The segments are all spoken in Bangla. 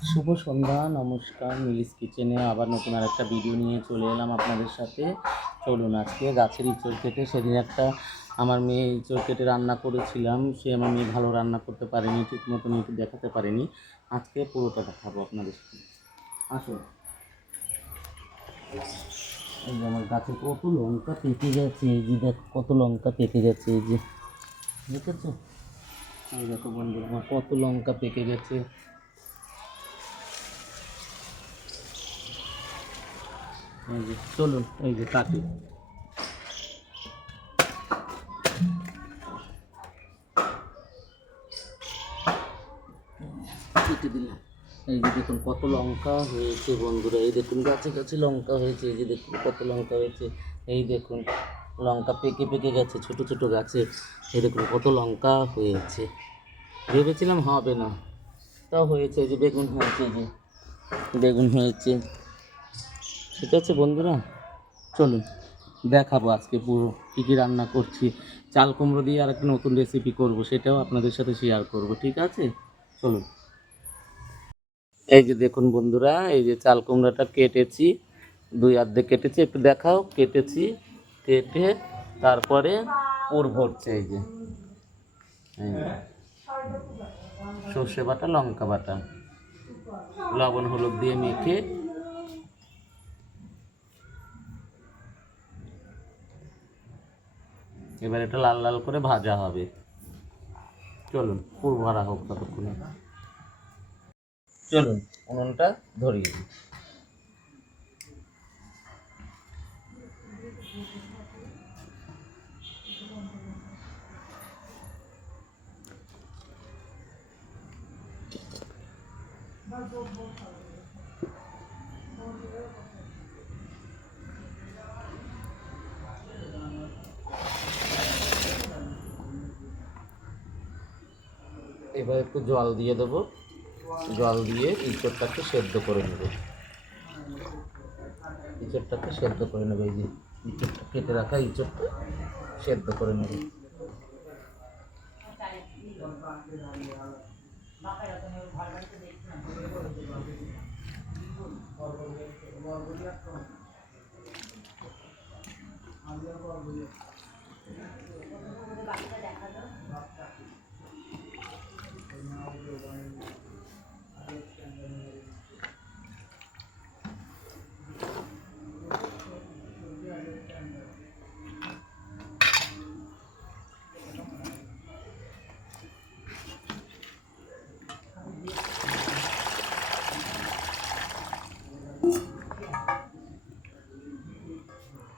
শুভ সন্ধ্যা, নমস্কার। মিলিস কিচেনে আবার নতুন আরেকটা ভিডিও নিয়ে চলে এলাম আপনাদের সাথে। চলুন, আজকে গাছের ইঁচড় কেটে, সেদিন একটা আমার মেয়ে ইঁচড় কেটে রান্না করেছিলাম, সে আমার মেয়ে ভালো রান্না করতে পারেনি, ঠিক মতন একটু দেখাতে পারেনি। আজকে পুরোটা দেখাবো আপনাদের সাথে। আসুন। এই যে আমার গাছে কত লঙ্কা পেকে গেছে, এই যে দেখো কত লঙ্কা পেকে গেছে, এই যে দেখেছো? এই দেখো বন্ধুরা, আমার কত লঙ্কা পেকে গেছে। এই যে চলুন, এই যে কাটি। কেটে দিলাম। এই যে দেখুন কত লঙ্কা হয়েছে বন্ধুরা, এই দেখুন গাছে গাছে লঙ্কা হয়েছে, এই যে দেখুন কত লঙ্কা হয়েছে। এই দেখুন লঙ্কা পেকে পেকে গেছে ছোট ছোট গাছে, এই দেখুন কত লঙ্কা হয়েছে। ভেবেছিলাম হবে না, তাও হয়েছে। এই যে বেগুন হয়েছে, এই যে বেগুন হয়েছে। ঠিক আছে বন্ধুরা, চলুন দেখাবো আজকে পুরো কী কী রান্না করছি। চাল কুমড়ো দিয়ে আর একটা নতুন রেসিপি করব, সেটাও আপনাদের সাথে শেয়ার করব। ঠিক আছে, চলুন। এই যে দেখুন বন্ধুরা, এই যে চাল কুমড়াটা কেটেছি, দুই অর্ধেক কেটেছি, একটু দেখাও। কেটেছি, কেটে তারপরে পুর ভরছে। এই যে সর্ষে বাটা, লঙ্কা বাটা, লবণ হলুদ দিয়ে মেখে এবার এটা লাল লাল করে ভাজা হবে। চলুন পুর ভরা হোক ততক্ষণে। চলুন উনুনটা ধরিয়ে দিই। এবার একটু জল দিয়ে দেবো, জল দিয়ে ইঁচড়টাকে সেদ্ধ করে নেব। ইঁচড়টাকে সেদ্ধ করে নেবে, এই যে ইঁচড়টা কেটে রাখা ইঁচড়টা সেদ্ধ করে নেবে।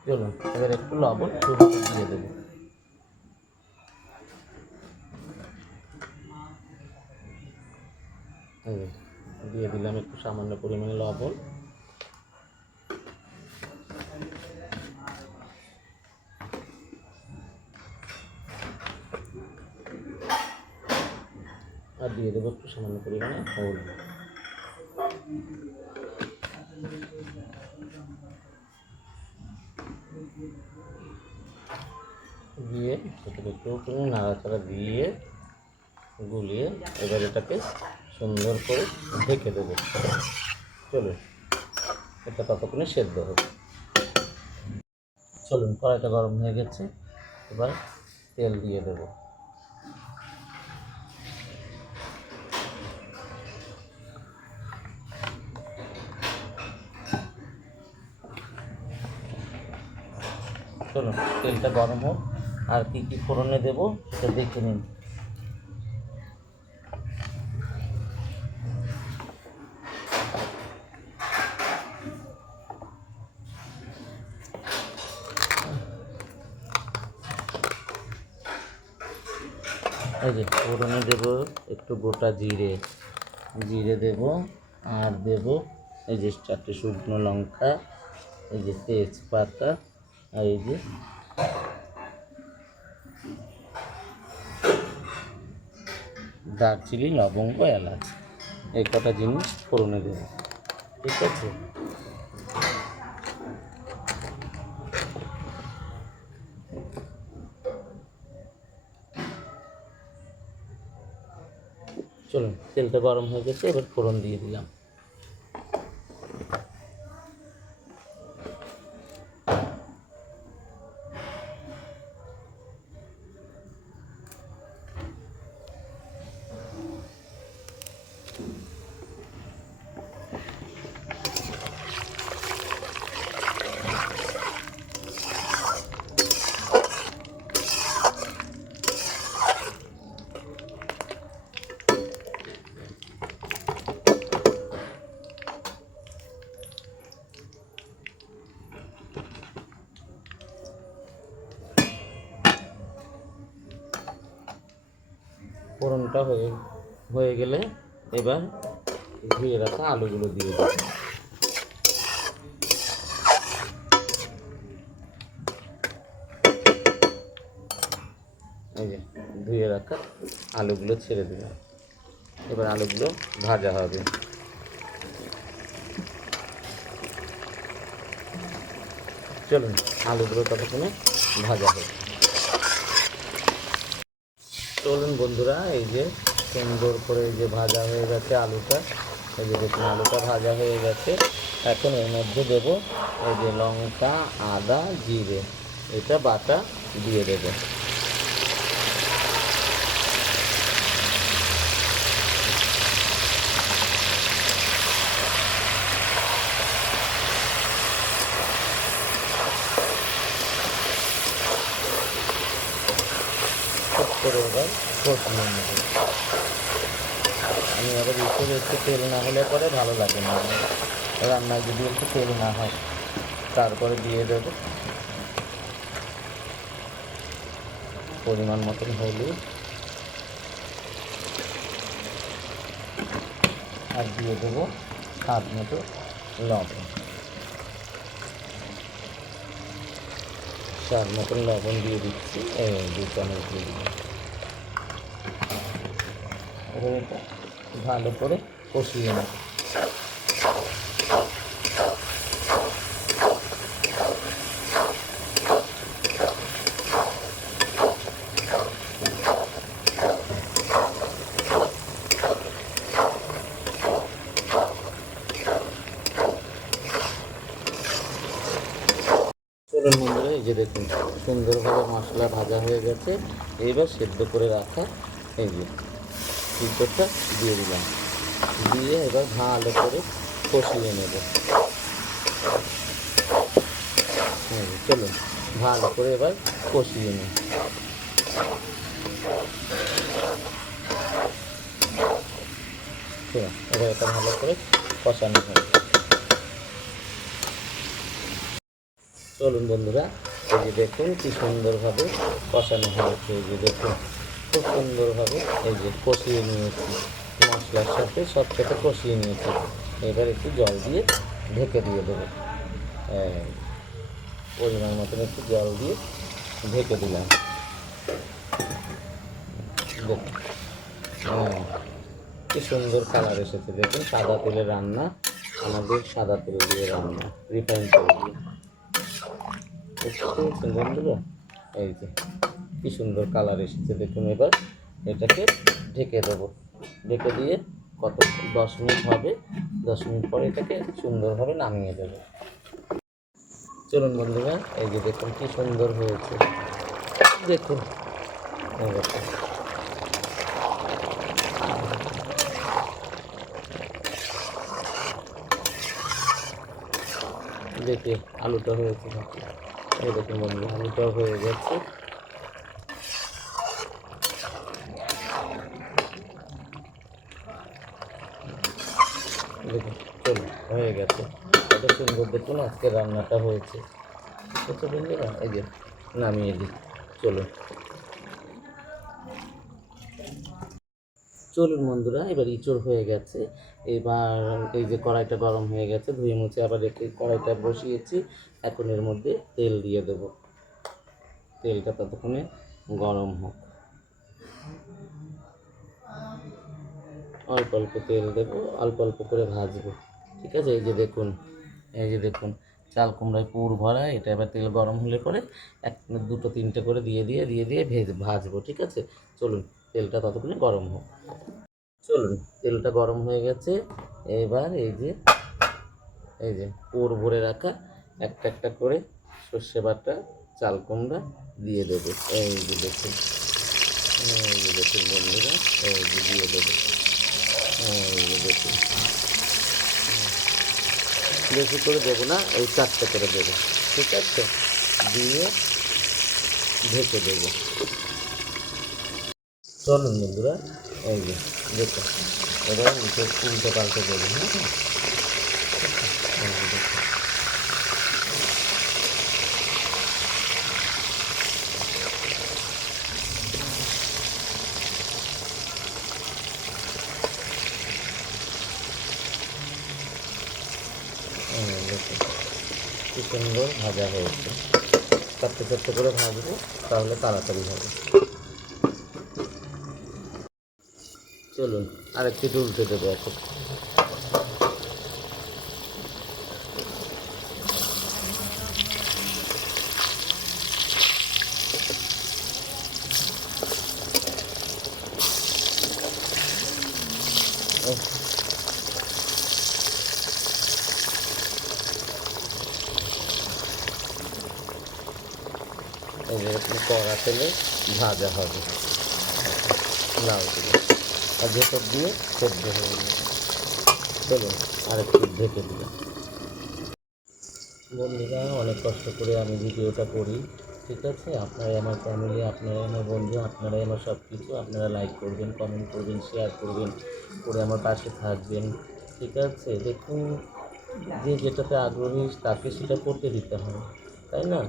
চলুন এবার একটু লবণ দিয়ে দেবো। দিয়ে দিলাম একটু সামান্য পরিমাণে লবণ। আর দিয়ে দেবো একটু সামান্য পরিমাণে হলুদ। দিয়ে সেটাকে একটু নাড়াচাড়া দিয়ে গুলিয়ে এবার এটাকে সুন্দর করে ঢেকে দেবো। চলুন এটা ততক্ষণে সেদ্ধ হবে। চলুন কড়াইটা গরম হয়ে গেছে, এবার তেল দিয়ে দেবো। চলুন তেলটা গরম হোক, আর কী কী ফোড়নে দেবো সেটা দেখে নিন। এই যে ফোড়নে দেবো একটু গোটা জিরে, জিরে দেবো, আর দেবো এই যে 4টে শুকনো লঙ্কা, এই যে তেজপাতা, আর এই যে দারচিনি, লবঙ্গ, এলাচ, এই কটা জিনিস ফোড়নে দেবো। ঠিক আছে, চলুন তেলটা গরম হয়ে গেছে, এবার ফোড়ন দিয়ে দিলাম। ফোড়নটা হয়ে গেলে এবার ধুয়ে রাখা আলুগুলো দিয়ে দেবো। এই যে ধুয়ে রাখা আলুগুলো ছেড়ে দিলাম। এবার আলুগুলো ভাজা হবে। চলুন আলুগুলো ততক্ষণে ভাজা হবে। চলুন বন্ধুরা, এই যে সুন্দর করে এই যে ভাজা হয়ে গেছে আলুটা। এই যে দেখুন আলুটা ভাজা হয়ে গেছে। এখন এর মধ্যে দেবো এই যে লঙ্কা, আদা, জিরে, এটা বাটা দিয়ে দেবো। খুব করে এবার কষিয়ে নেব। আমি আবার ইঁচড়ে একটু তেল না হলে পরে ভালো লাগে না, রান্নায় যদি একটু তেল না হয়। তারপরে দিয়ে দেব পরিমাণ মতন হলুদ, আর দিয়ে দেবো স্বাদ মতো লবণ। স্বাদ মতন লবণ দিয়ে দিচ্ছি, 2 চামচ দিয়ে দিলাম। এবার এটা ভালো করে কষিয়ে নেব। চলুন বন্ধুরা, এই যে দেখুন সুন্দরভাবে মশলা ভাজা হয়ে গেছে। এবার সেদ্ধ করে রাখা এই যে চিকেনটা দিয়ে দিলাম, দিয়ে এবার ভালো করে কষিয়ে নেব। চলুন ভালো করে এবার কষিয়ে নিই। এবার এটা ভালো করে কষানো হবে। চলুন বন্ধুরা, এই যে দেখুন কি সুন্দরভাবে কষানো হয়েছে। এই যে দেখুন খুব সুন্দরভাবে এই যে কষিয়ে নিয়েছি, মশলার সাথে সব সাথে কষিয়ে নিয়েছি। এবার একটু জল দিয়ে ঢেকে দিয়ে দেবো। পরিমাণ মতন একটু জল দিয়ে ঢেকে দিলাম। দেখুন কি সুন্দর কালার এসেছে। দেখুন সাদা তেলে রান্না, আমাদের সাদা তেল দিয়ে রান্না, রিফাইন তেল দিয়ে। বন্ধুরা এই যে কি সুন্দর কালার এসেছে দেখুন। এবার এটাকে ঢেকে দেবো। ঢেকে দিয়ে 10 মিনিট হবে। 10 মিনিট পরে এটাকে সুন্দরভাবে নামিয়ে দেবো। চলুন বন্ধুরা, এই যে দেখুন কি সুন্দর হয়েছে। দেখুন দেখে আলুটা হয়েছে। এই দেখুন বন্ধু আলুটাও হয়ে গেছে। দেখুন চলুন হয়ে গেছে। কত সুন্দর দেখুন আজকে রান্নাটা হয়েছে। ঠিক আছে বন্ধুরা, এই যে নামিয়ে দিই। চলুন চলুন বন্ধুরা, এবার ইঁচড় হয়ে গেছে। এবার এই যে কড়াইটা গরম হয়ে গেছে, ধুয়ে মুছে আবার রেখে কড়াইটা বসিয়েছি। এখন এর মধ্যে তেল দিয়ে দেব। তেলটা ততক্ষণে গরম হোক। অল্প অল্প তেল দেবো, অল্প অল্প করে ভাজবো। ঠিক আছে, এই যে দেখুন চাল কুমড়ায় পুর ভরা। এটা এবার তেল গরম হলে পরে 2টো 3টে করে দিয়ে ভাজবো। ঠিক আছে, চলুন তেলটা ততক্ষণে গরম হোক। চলুন, তেলটা গরম হয়ে গেছে। এবার এই যে পুর ভরে রাখা একটা একটা করে সর্ষে বাটা, চাল কুমড়া দিয়ে দেবো। এই যে দেখুন, এই যে দেখুন বন্ধুরা, এই যে দিয়ে দেবো। এই যে দেখুন, বেশি করে দেবো না, এই 4টে করে দেবো, ঠিক আছে? দিয়ে ঢেকে দেবো। চলুন বন্ধুরা, এই যে দেখুন, এবার উল্টে পাল্টে দেবো। হ্যাঁ, এই যে দেখুন, দেখুন কি সুন্দর ভাজা হয়েছে। চারটে চারটে করে ভাজবো, তাহলে তাড়াতাড়ি হবে। চলুন আরেকটু উল্টে দেবো এখন। এরকম কড়া তেলে ভাজা হবে লাউগুলো, আর ভেতর দিয়ে সেদ্ধ হয়ে যাবে। চলুন আরেকটু ঢেকে দিলাম। বন্ধুরা, অনেক কষ্ট করে আমি ভিডিওটা করি, ঠিক আছে? আপনারাই আমার ফ্যামিলি, আপনারাই আমার বন্ধু, আপনারাই আমার সব কিছু। আপনারা লাইক করবেন, কমেন্ট করবেন, শেয়ার করবেন, করে আমার পাশে থাকবেন, ঠিক আছে? দেখুন, যে যেটাতে আগ্রহী তাকে সেটা করতে দিতে হবে, তাই না?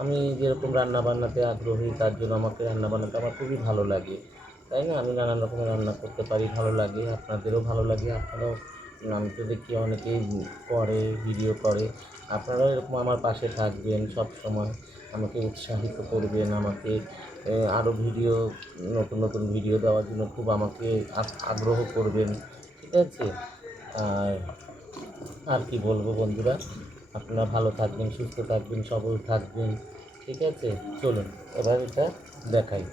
আমি যেরকম রান্নাবান্নাতে আগ্রহী, তার জন্য আমাকে রান্নাবান্নাটা আমার খুবই ভালো লাগে, তাই না? আমি নানান রকমের রান্না করতে পারি, ভালো লাগে, আপনাদেরও ভালো লাগে। আপনারাও, আমি তো দেখি অনেকেই করে, ভিডিও করে, আপনারাও এরকম আমার পাশে থাকবেন সব সময়, আমাকে উৎসাহিত করবেন, আমাকে আরও ভিডিও, নতুন নতুন ভিডিও দেওয়ার জন্য খুব আমাকে আগ্রহ করবেন, ঠিক আছে? আর আর কি বলবো বন্ধুরা, আপনারা ভালো থাকবেন, সুস্থ থাকবেন, সবল থাকবেন, ঠিক আছে? চলুন এবার এটা দেখাই।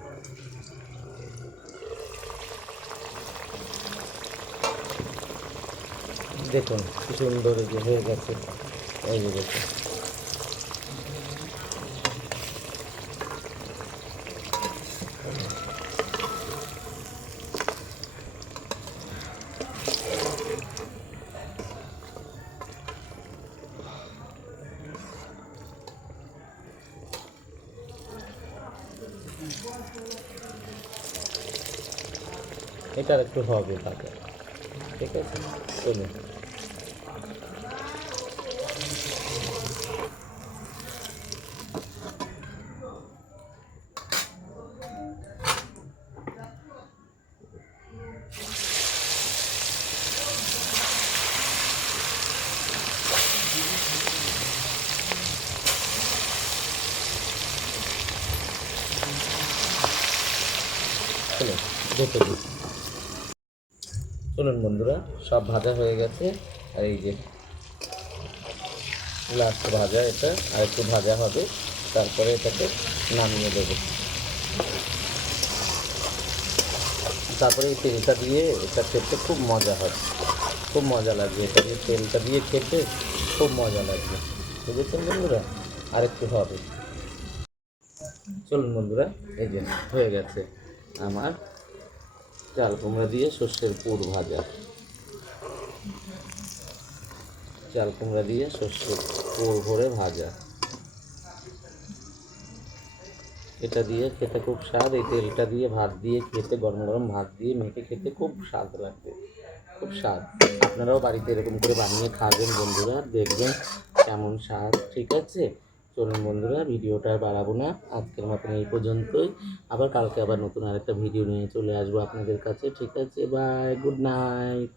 দেখুন কি সুন্দর এই যে হয়ে গেছে, এই যে দেখুন। এটার একটু হবে ভাজা, ঠিক আছে? চলুন। চলুন দেখে দিই। চলুন বন্ধুরা, সব ভাজা হয়ে গেছে। আর এই যে লাস্ট ভাজা, এটা আর একটু ভাজা হবে, তারপরে এটাকে নামিয়ে দেবো। তারপরে এই তেলটা দিয়ে এটা খেতে খুব মজা হয়, খুব মজা লাগবে। এটা দিয়ে তেলটা দিয়ে খেতে খুব মজা লাগবে, বুঝেছেন বন্ধুরা? আর একটু হবে। চলুন বন্ধুরা, এই যে হয়ে গেছে আমার চাল কুমড়া দিয়ে সর্ষের পুর ভাজা। চাল কুমড়া দিয়ে সর্ষের পুর ভরে ভাজা, এটা দিয়ে খেতে খুব স্বাদ। এই তেলটা দিয়ে ভাত দিয়ে খেতে, গরম গরম ভাত দিয়ে মেখে খেতে খুব স্বাদ লাগবে, খুব স্বাদ। আপনারাও বাড়িতে এরকম করে বানিয়ে খাবেন বন্ধুরা, দেখবেন কেমন স্বাদ, ঠিক আছে? চলুন বন্ধুরা, ভিডিওটা আর বাড়াবো না, আজকের মতন এই পর্যন্তই। আবার কালকে আবার নতুন আরেকটা ভিডিও নিয়ে চলে আসবো আপনাদের কাছে, ঠিক আছে? Bye, good night.